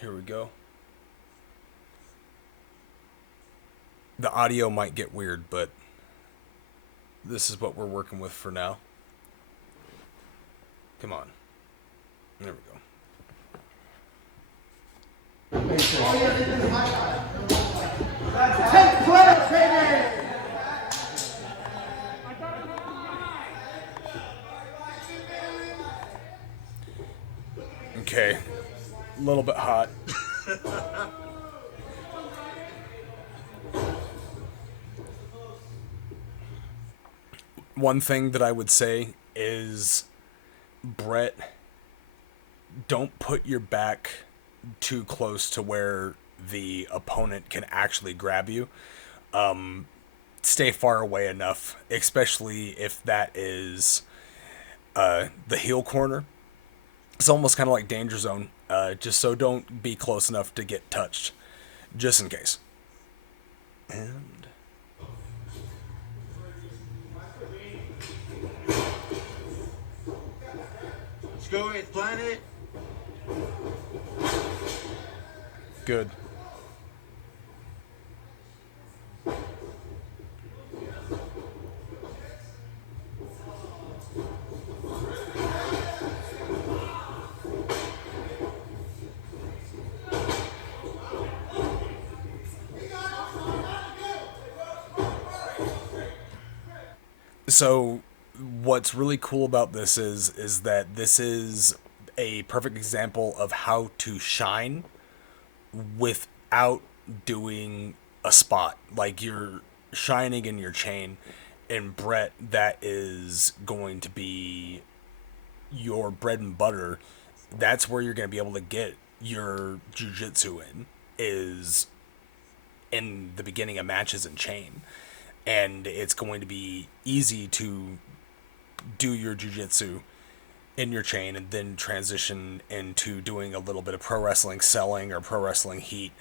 Here we go. The audio might get weird, but this is what we're working with for now. Come on. There we go. Take play, baby! Okay. A little bit hot. One thing that I would say is, Brett, don't put your back too close to where the opponent can actually grab you. Stay far away enough, especially if that is the heel corner. It's almost kind of like danger zone, just so don't be close enough to get touched, just in case. And let's go, 8th Planet. good. So what's really cool about this is that this is a perfect example of how to shine without doing a spot. Like, you're shining in your chain, and Brett, that is going to be your bread and butter. That's where you're going to be able to get your jujitsu in, is in the beginning of matches in chain. And it's going to be easy to do your jujitsu in your chain and then transition into doing a little bit of pro wrestling selling or pro wrestling heat,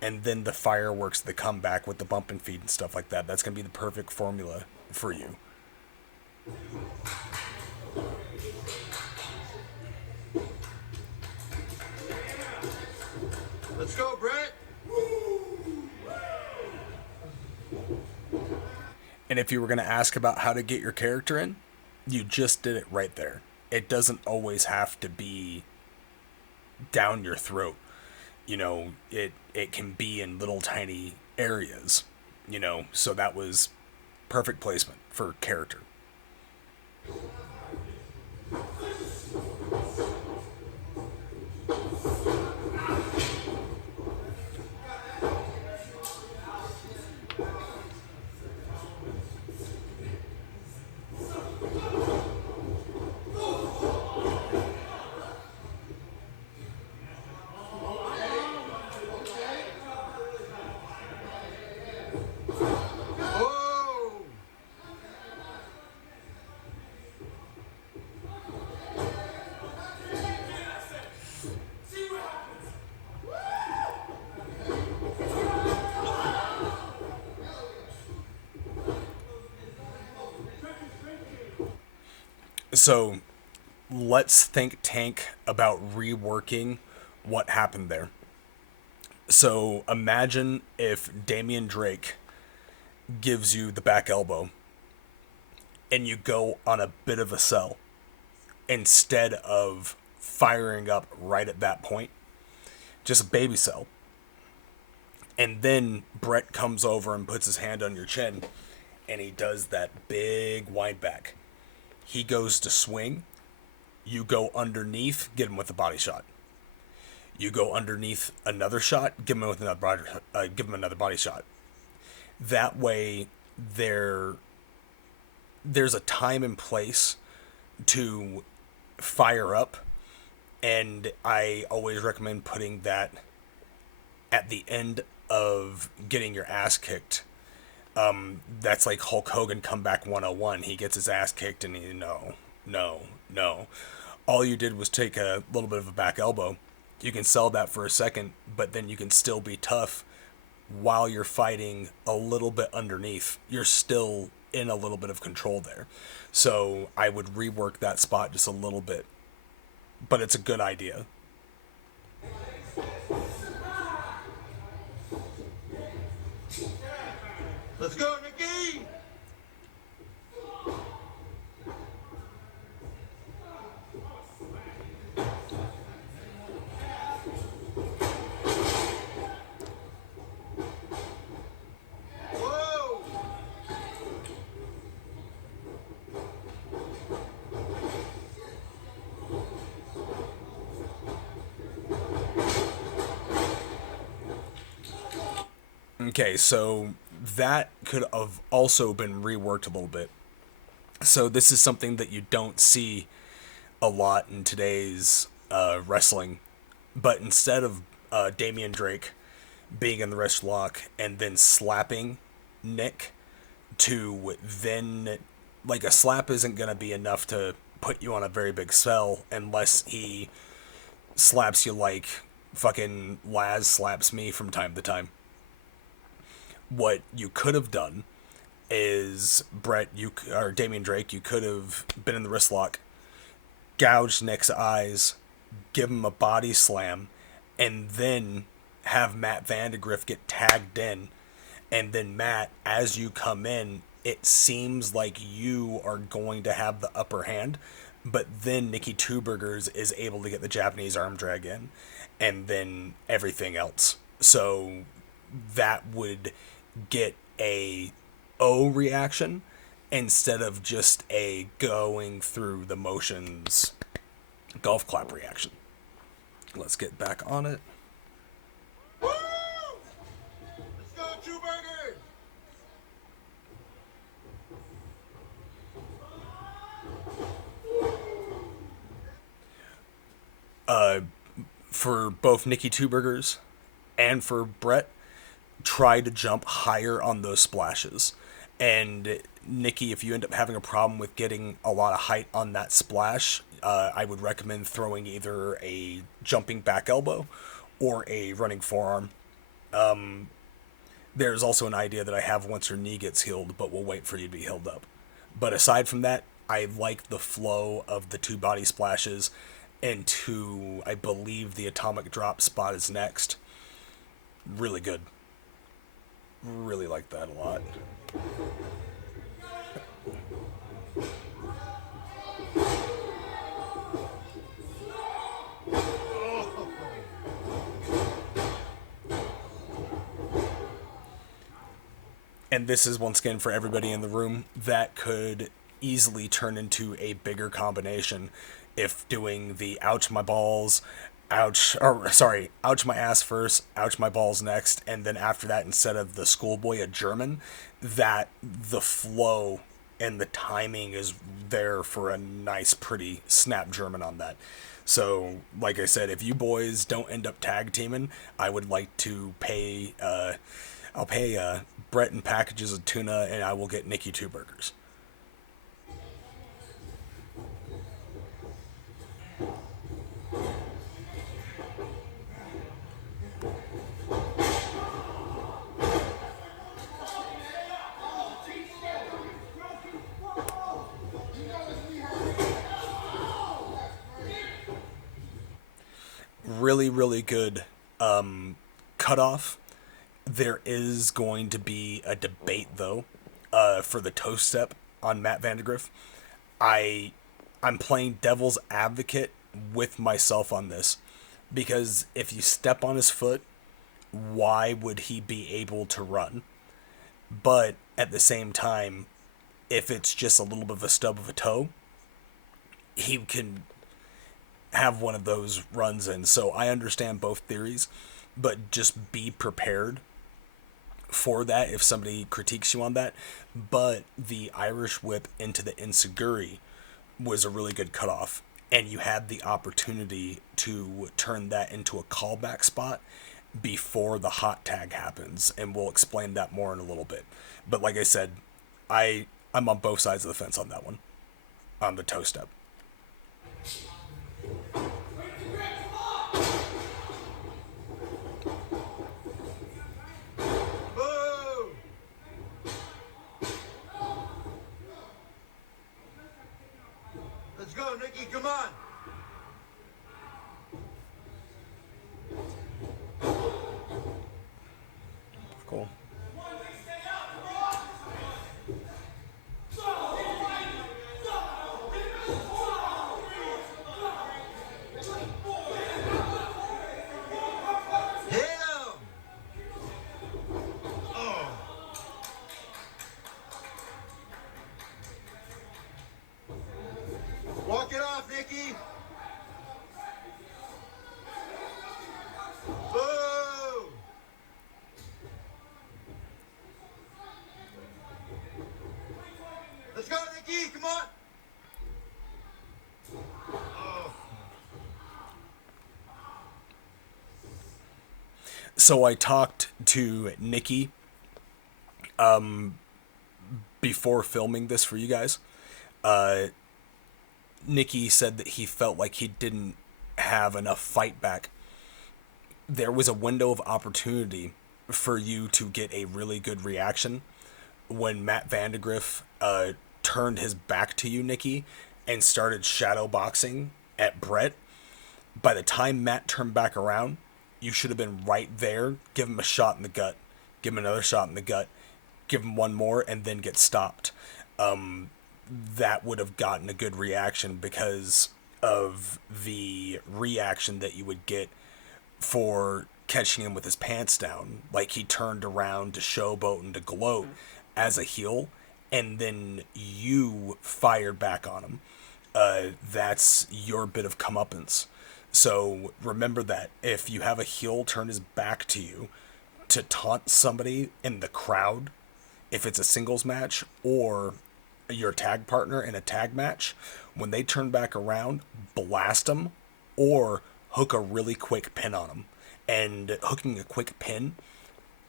and then the fireworks, the comeback with the bump and feed and stuff like that. That's going to be the perfect formula for you. Let's go, Brett. And if you were going to ask about how to get your character in, you just did it right there. It doesn't always have to be down your throat. It can be in little tiny areas, so that was perfect placement for character. Oh! So let's think tank about reworking what happened there. So imagine if Damian Drake gives you the back elbow and you go on a bit of a sell instead of firing up right at that point. Just a baby sell. And then Brett comes over and puts his hand on your chin and he does that big wind back. He goes to swing. You go underneath, get him with a body shot. You go underneath another shot, give him with another body shot. That way, there's a time and place to fire up, and I always recommend putting that at the end of getting your ass kicked. That's like Hulk Hogan comeback 101. He gets his ass kicked and no. All you did was take a little bit of a back elbow. You can sell that for a second, but then you can still be tough while you're fighting a little bit underneath. You're still in a little bit of control there. So I would rework that spot just a little bit. But it's a good idea. Let's go, Nikki! Whoa! Okay, so that could have also been reworked a little bit. So this is something that you don't see a lot in today's wrestling. But instead of Damian Drake being in the wrist lock and then slapping Nick to then, like, a slap isn't going to be enough to put you on a very big spell unless he slaps you like fucking Laz slaps me from time to time. What you could have done is Brett, you or Damian Drake, you could have been in the wrist lock, gouged Nick's eyes, give him a body slam, and then have Matt Vandegrift get tagged in. And then Matt, as you come in, it seems like you are going to have the upper hand, but then Nikki Two Burgers is able to get the Japanese arm drag in, and then everything else. So that would get a O reaction instead of just a going through the motions golf clap reaction. Let's get back on it. Woo! Let's go, Two Burgers! For both Nikki Two Burgers and for Brett, try to jump higher on those splashes. And Nikki, if you end up having a problem with getting a lot of height on that splash, I would recommend throwing either a jumping back elbow or a running forearm. There's also an idea that I have once your knee gets healed, but we'll wait for you to be healed up. But aside from that, I like the flow of the two body splashes into, I believe, the atomic drop spot is next. Really good. Really like that a lot. And this is once again for everybody in the room that could easily turn into a bigger combination if doing the ouch my balls, ouch my ass first, ouch my balls next, and then after that, instead of the schoolboy a German, that the flow and the timing is there for a nice pretty snap German on that. So, like I said, if you boys don't end up tag teaming, I would like to pay I'll pay Brett in packages of tuna, and I will get Nikki Two Burgers. Really, really good cutoff. There is going to be a debate, though, for the toe step on Matt Vandegrift. I'm playing devil's advocate with myself on this because if you step on his foot, why would he be able to run? But at the same time, if it's just a little bit of a stub of a toe, he can have one of those runs in. So I understand both theories, but just be prepared for that if somebody critiques you on that. But the Irish whip into the Insiguri was a really good cutoff, and you had the opportunity to turn that into a callback spot before the hot tag happens, and we'll explain that more in a little bit. But like I said, I'm on both sides of the fence on that one, on the toe step. Boo! Let's go, Nikki, come on! Cool. on. So I talked to Nikki before filming this for you guys. Nikki said that he felt like he didn't have enough fight back. There was a window of opportunity for you to get a really good reaction when Matt Vandegrift turned his back to you, Nikki, and started shadow boxing at Brett. By the time Matt turned back around, you should have been right there. Give him a shot in the gut. Give him another shot in the gut. Give him one more and then get stopped. That would have gotten a good reaction because of the reaction that you would get for catching him with his pants down. Like he turned around to showboat and to gloat as a heel, and then you fired back on him. That's your bit of comeuppance. So remember that if you have a heel turn his back to you to taunt somebody in the crowd, if it's a singles match or your tag partner in a tag match, when they turn back around, blast them or hook a really quick pin on them. And hooking a quick pin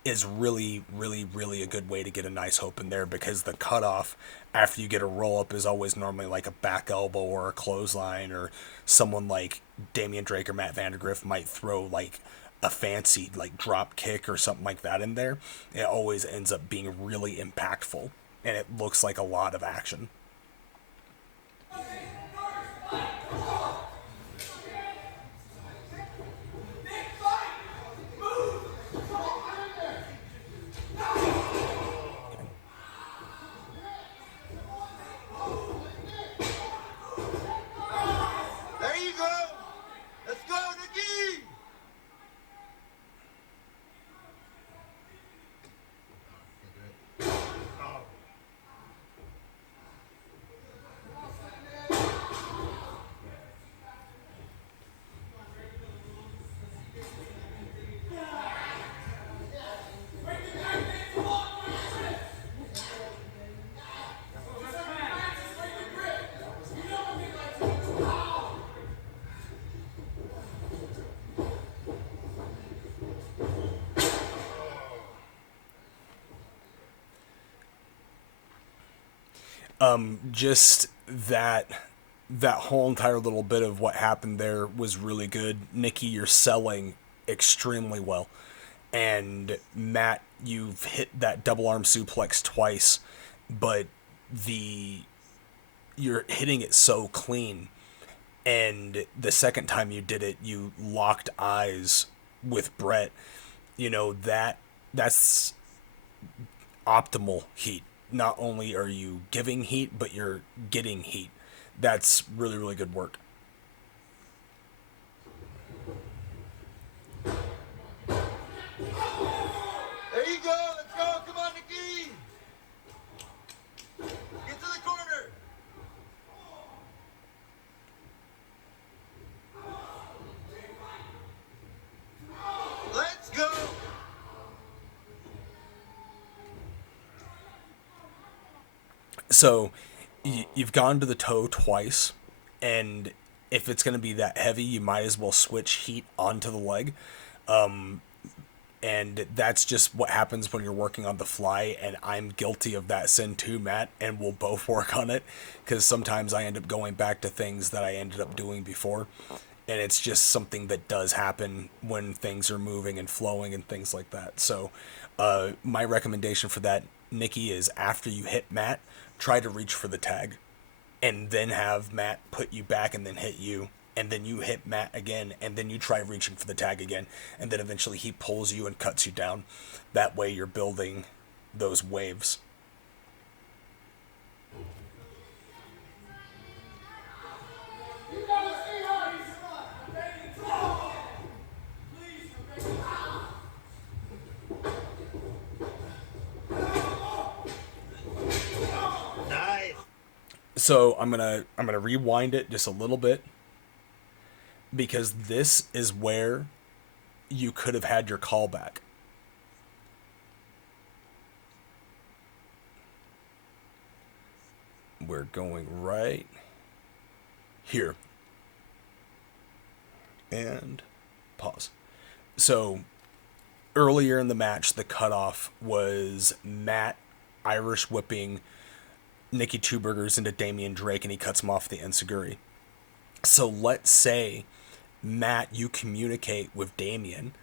is really, really, really a good way to get a nice hope in there, because the cutoff after you get a roll up is always normally like a back elbow or a clothesline, or someone like Damian Drake or Matt Vandegrift might throw like a fancy like drop kick or something like that in there. It always ends up being really impactful and it looks like a lot of action. There you go. Let's go, Nikki. Just that whole entire little bit of what happened there was really good. Nikki, you're selling extremely well. And Matt, you've hit that double arm suplex twice, but the you're hitting it so clean. And the second time you did it, you locked eyes with Brett. You know, that's optimal heat. Not only are you giving heat, but you're getting heat. That's really, really good work. There you go. Let's go. Come on, Nikki. Get to the corner. Let's go. So you've gone to the toe twice, and if it's going to be that heavy, you might as well switch heat onto the leg. And that's just what happens when you're working on the fly, and I'm guilty of that sin too, Matt, and we'll both work on it, because sometimes I end up going back to things that I ended up doing before, and it's just something that does happen when things are moving and flowing and things like that. So my recommendation for that, Nikki, is after you hit Matt, try to reach for the tag, and then have Matt put you back and then hit you, and then you hit Matt again, and then you try reaching for the tag again, and then eventually he pulls you and cuts you down. That way you're building those waves. Nice. So I'm gonna rewind it just a little bit, because this is where you could have had your callback. we're going right here. And pause. So earlier in the match, the cutoff was Matt Irish whipping Nikki Two Burgers into Damian Drake, and he cuts him off the enziguri. So let's say, Matt, you communicate with Damian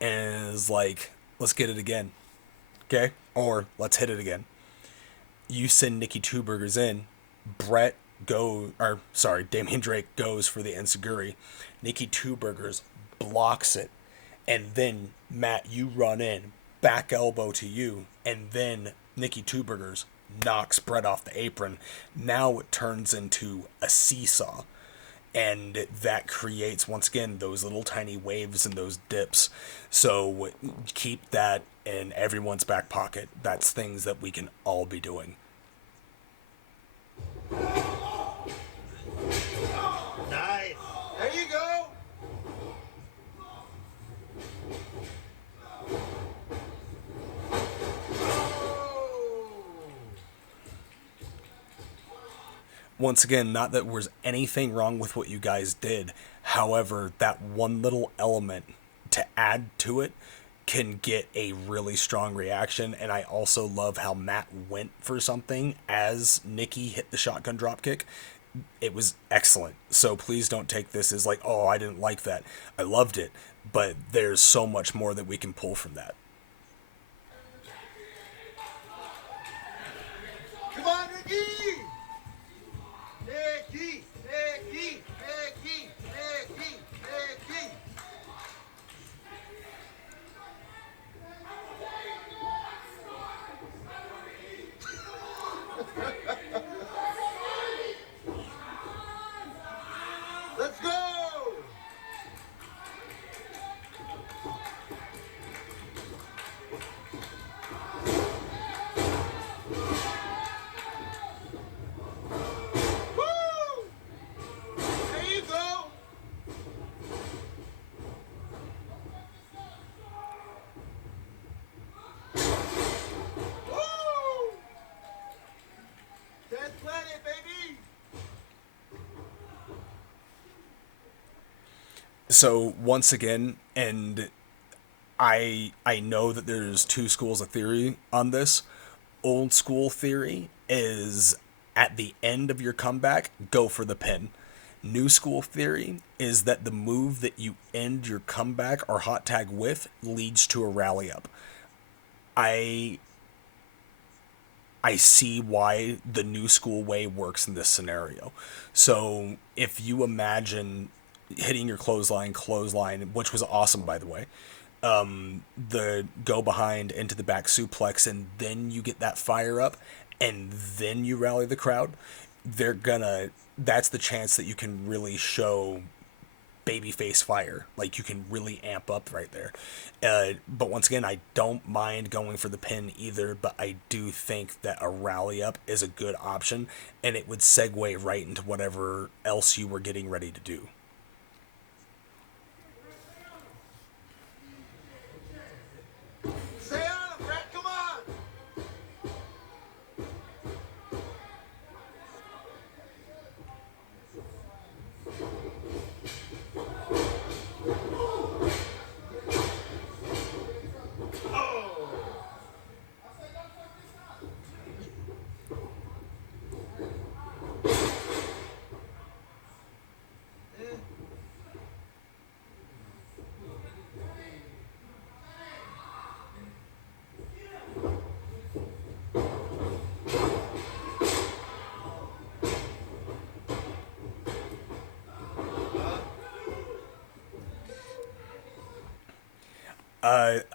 and is like, let's get it again. Okay? Or let's hit it again. You send Nikki Two Burgers in. Damian Drake goes for the enziguri. Nikki Two Burgers blocks it. And then, Matt, you run in, back elbow to you, and then Nikki Two Burgers knocks Brett off the apron. Now it turns into a seesaw. And that creates, once again, those little tiny waves and those dips. So keep that in everyone's back pocket. That's things that we can all be doing. Nice. There you go. Once again, not that there was anything wrong with what you guys did. However, that one little element to add to it can get a really strong reaction. And I also love how Matt went for something as Nikki hit the shotgun dropkick. It was excellent. So please don't take this as like, oh, I didn't like that. I loved it. But there's so much more that we can pull from that. Come on, Nikki. Nikki, Nikki, Nikki, Nikki, Nikki. Let's go. Woo! There you go. Woo! 10th planet, baby. So once again, and I know that there's two schools of theory on this. Old school theory is at the end of your comeback, go for the pin. New school theory is that the move that you end your comeback or hot tag with leads to a rally up. I see why the new school way works in this scenario. So if you imagine hitting your clothesline, which was awesome, by the way, the go behind into the back suplex, and then you get that fire up, and then you rally the crowd, that's the chance that you can really show babyface fire. Like, you can really amp up right there. But once again, I don't mind going for the pin either, but I do think that a rally up is a good option, and it would segue right into whatever else you were getting ready to do. Stay on him, Brett. Come on.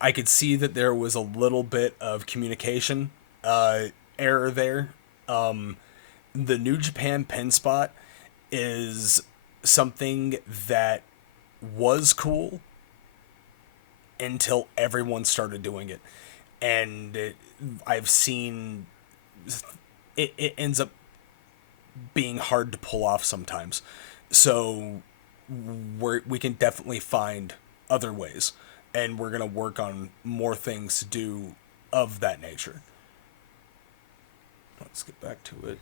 I could see that there was a little bit of communication error there. The New Japan pin spot is something that was cool until everyone started doing it. And I've seen it ends up being hard to pull off sometimes. So we can definitely find other ways. And we're going to work on more things to do of that nature. Let's get back to it.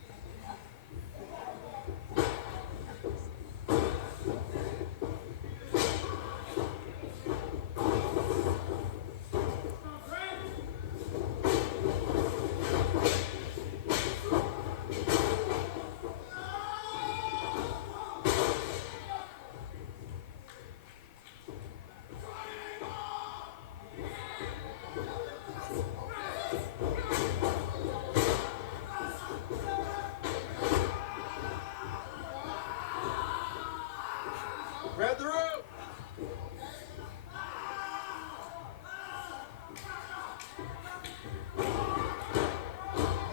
Grab the rope.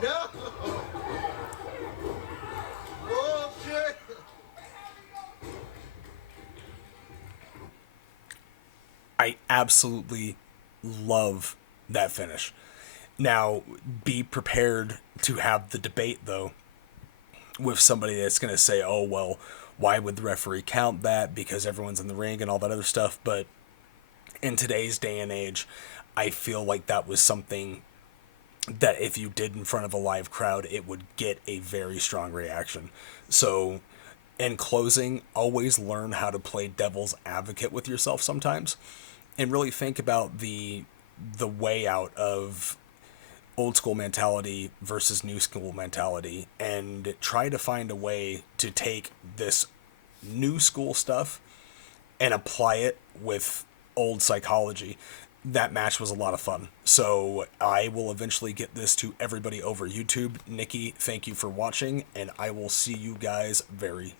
No. Bullshit. I absolutely love that finish. Now, be prepared to have the debate, though, with somebody that's going to say, oh, well, why would the referee count that? Because everyone's in the ring and all that other stuff. But in today's day and age, I feel like that was something that if you did in front of a live crowd, it would get a very strong reaction. So, in closing, always learn how to play devil's advocate with yourself sometimes, and really think about the way out of old school mentality versus new school mentality, and try to find a way to take this new school stuff and apply it with old psychology. That match was a lot of fun. So I will eventually get this to everybody over YouTube. Nikki, thank you for watching, and I will see you guys very